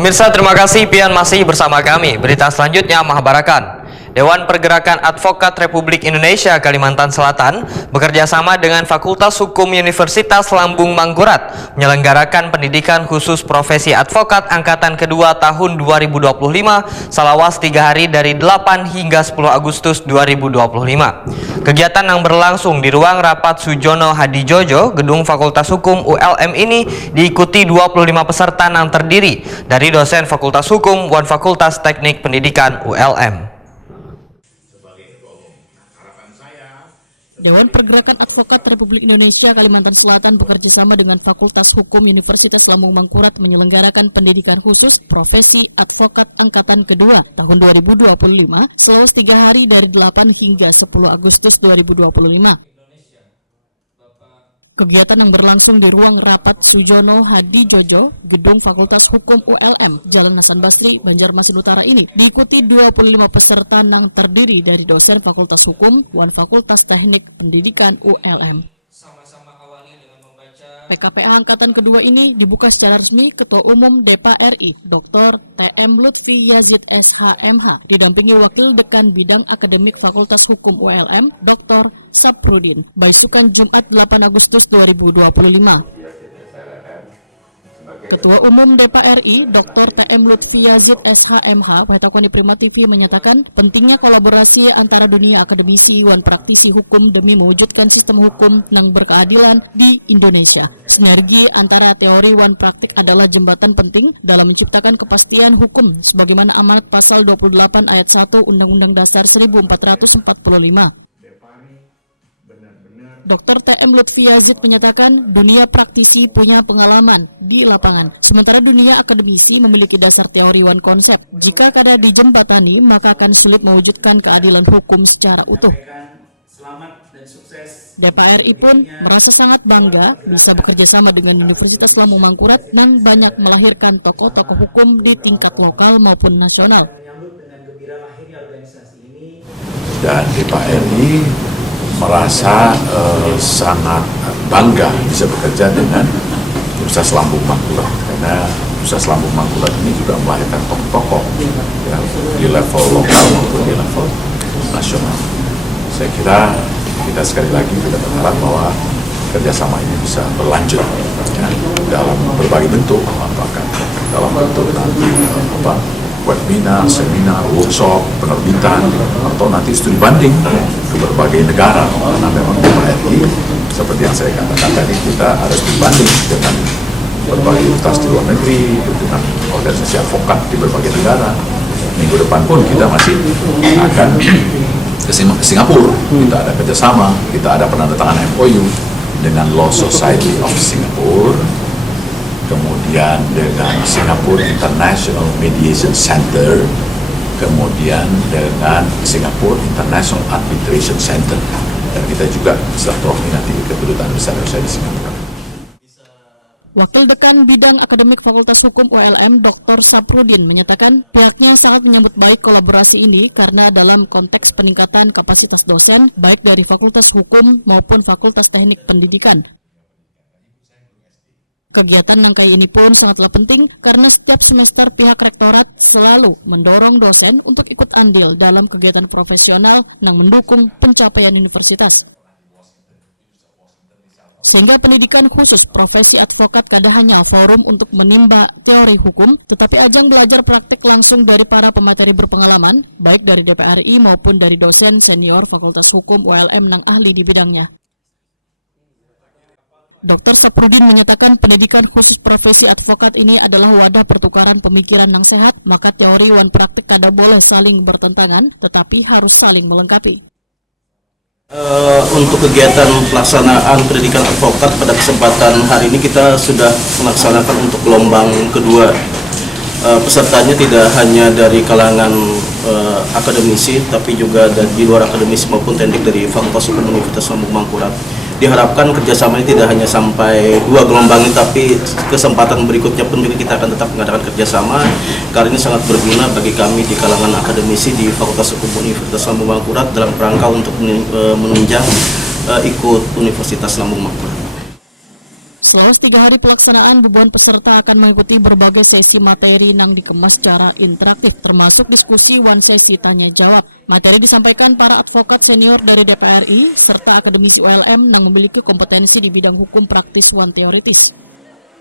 Pemirsa, terima kasih pian masih bersama kami. Berita selanjutnya Mahabarakan. Dewan Pergerakan Advokat Republik Indonesia Kalimantan Selatan bekerja sama dengan Fakultas Hukum Universitas Lambung Mangkurat menyelenggarakan pendidikan khusus profesi advokat angkatan kedua tahun 2025 salawas 3 hari dari 8 hingga 10 Agustus 2025. Kegiatan yang berlangsung di ruang rapat Sujono Hadijojo, Gedung Fakultas Hukum ULM ini diikuti 25 peserta yang terdiri dari dosen Fakultas Hukum dan Fakultas Teknik Pendidikan ULM. Dewan Pergerakan Advokat Republik Indonesia Kalimantan Selatan bekerjasama dengan Fakultas Hukum Universitas Lambung Mangkurat menyelenggarakan pendidikan khusus profesi advokat angkatan kedua tahun 2025 selama 3 hari dari 8 hingga 10 Agustus 2025. Kegiatan yang berlangsung di ruang rapat Sujono Hadijojo, Gedung Fakultas Hukum ULM, Jalan Hasan Basri, Banjarmasin Utara ini diikuti 25 peserta yang terdiri dari dosen Fakultas Hukum dan Fakultas Teknik Pendidikan ULM. PKPA Angkatan Kedua ini dibuka secara resmi Ketua Umum DPR RI, Dr. TM Lutfi Yazid SHMH, didampingi Wakil Dekan Bidang Akademik Fakultas Hukum ULM, Dr. Saprudin, Baisukan Jumat 8 Agustus 2025. Ketua Umum DPR RI, Dr. TM Lutfi Yazid SHMH, Wahitakoni Prima TV menyatakan pentingnya kolaborasi antara dunia akademisi dan praktisi hukum demi mewujudkan sistem hukum yang berkeadilan di Indonesia. Sinergi antara teori dan praktik adalah jembatan penting dalam menciptakan kepastian hukum sebagaimana amanat pasal 28 ayat 1 Undang-Undang Dasar 1445. Dr. TM Lutfi Yazid menyatakan dunia praktisi punya pengalaman di lapangan, sementara dunia akademisi memiliki dasar teori dan konsep. Jika kada dijembatani, maka akan sulit mewujudkan keadilan hukum secara utuh. DPR RI pun merasa sangat bangga bisa bekerja sama dengan Universitas Lambung Mangkurat yang banyak melahirkan tokoh-tokoh hukum di tingkat lokal maupun nasional. Dan DPR RI merasa sangat bangga bisa bekerja dengan Universitas Lambung Mangkurat karena Universitas Lambung Mangkurat ini juga melahirkan tokoh-tokoh ya, di level lokal maupun di level nasional. Saya kira kita sekali lagi kita berharap bahwa kerjasama ini bisa berlanjut ya, dalam berbagai bentuk, apakah dalam bentuk nanti webinar, seminar, workshop, penerbitan, atau nanti studi banding ke berbagai negara. Karena memang DPR seperti yang saya katakan tadi, kita harus dibanding dengan berbagai universitas di luar negeri, dengan organisasi advokat di berbagai negara. Minggu depan pun kita masih akan ke Singapura. Kita ada kerjasama, kita ada penandatanganan MOU dengan Law Society of Singapore, kemudian dengan Singapore International Mediation Center, kemudian dengan Singapore International Arbitration Center, dan kita juga silaturahmi nanti ke kedutaan besar Indonesia di Singapura. Wakil Dekan Bidang Akademik Fakultas Hukum ULM, Dr. Saprudin menyatakan pihaknya sangat menyambut baik kolaborasi ini karena dalam konteks peningkatan kapasitas dosen baik dari Fakultas Hukum maupun Fakultas Teknik Pendidikan. Kegiatan nangkai ini pun sangatlah penting karena setiap semester pihak rektorat selalu mendorong dosen untuk ikut andil dalam kegiatan profesional yang mendukung pencapaian universitas. Sehingga pendidikan khusus profesi advokat kada hanya forum untuk menimba teori hukum, tetapi ajang belajar praktik langsung dari para pemateri berpengalaman, baik dari DPR RI maupun dari dosen senior Fakultas Hukum ULM yang ahli di bidangnya. Dr. Saprudin menyatakan pendidikan khusus profesi advokat ini adalah wadah pertukaran pemikiran yang sehat, maka teori dan praktik kada boleh saling bertentangan, tetapi harus saling melengkapi. Untuk kegiatan pelaksanaan pendidikan advokat pada kesempatan hari ini kita sudah melaksanakan untuk gelombang kedua. Pesertanya tidak hanya dari kalangan akademisi, tapi juga di luar akademisi maupun teknik dari Fakultas Hukum Universitas Lambung Mangkurat. Diharapkan kerjasama ini tidak hanya sampai 2 gelombang ini, tapi kesempatan berikutnya pun juga kita akan tetap mengadakan kerjasama karena ini sangat berguna bagi kami di kalangan akademisi di Fakultas Hukum Universitas Lambung Mangkurat dalam rangka untuk menunjang ikut Universitas Lambung Mangkurat. Selama 3 hari pelaksanaan, ribuan peserta akan mengikuti berbagai sesi materi yang dikemas secara interaktif, termasuk diskusi one sesi tanya jawab. Materi disampaikan para advokat senior dari DPR RI serta akademisi ULM yang memiliki kompetensi di bidang hukum praktis wan teoritis.